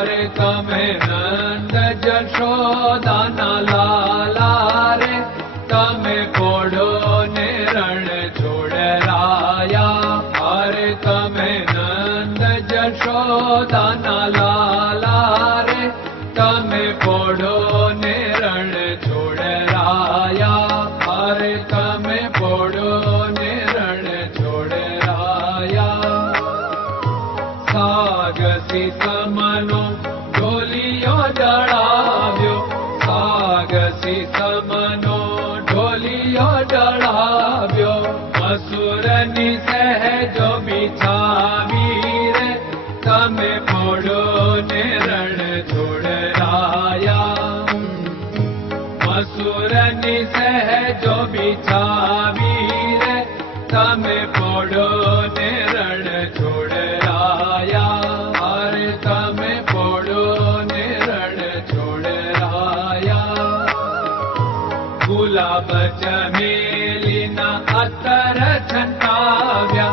करता में नंद जशोदा नाला रे। तमे कोडो ने रण छोड़ राया। हरे तमे नंद जशोदा नाला रे। तमे कोडो ने रण छोड़ राया। हरे तमे कोडो ने रण छोड़ राया। सागसी हसी समनो ढोलियो डढ़ाव्यो असुरनि सहजो बिछावी रे तमे पोड़ो ने रण छोड़ाया असुरनि सहजो बिछावी रे तमे पोड़ो ने जलिना अत्र अतर छन्ताव्या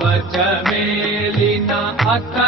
पच मेलिना अतर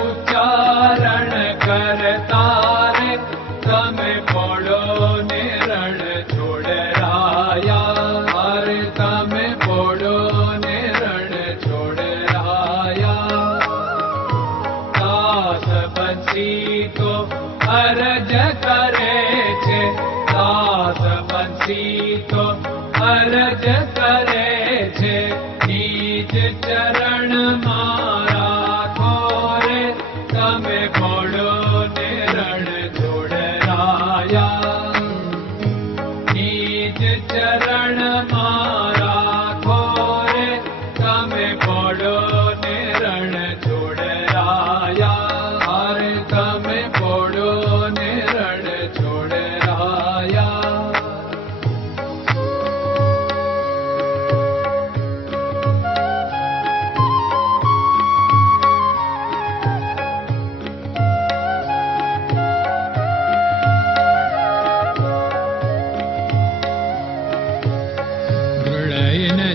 उच्चारण करता पडो निर छोडराया तमे पडो निर छोडराया तास बीतो हर जरे तास बो हर ज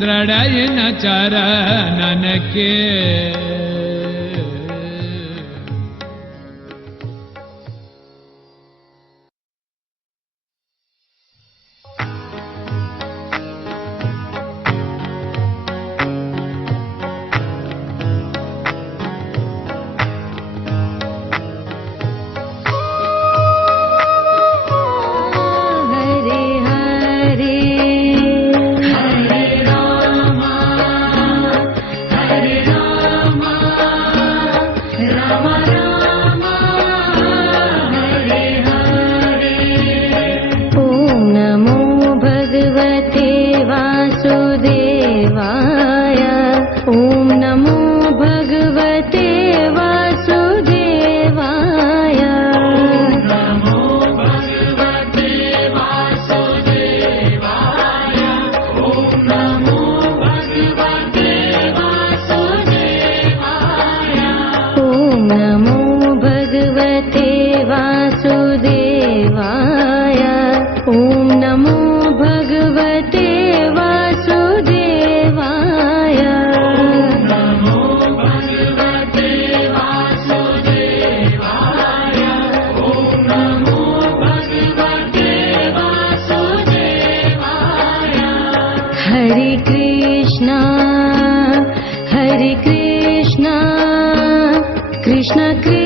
दृढयिन चरणन भगवते वासुदेवाय ॐ नमो भगवते वासुदेवाय नमो भगवते वासुदेवाय। ॐ नमो भगवते वासुदेवाय। हरे कृष्णा हरे कृष्णा कृष्ण कृष्ण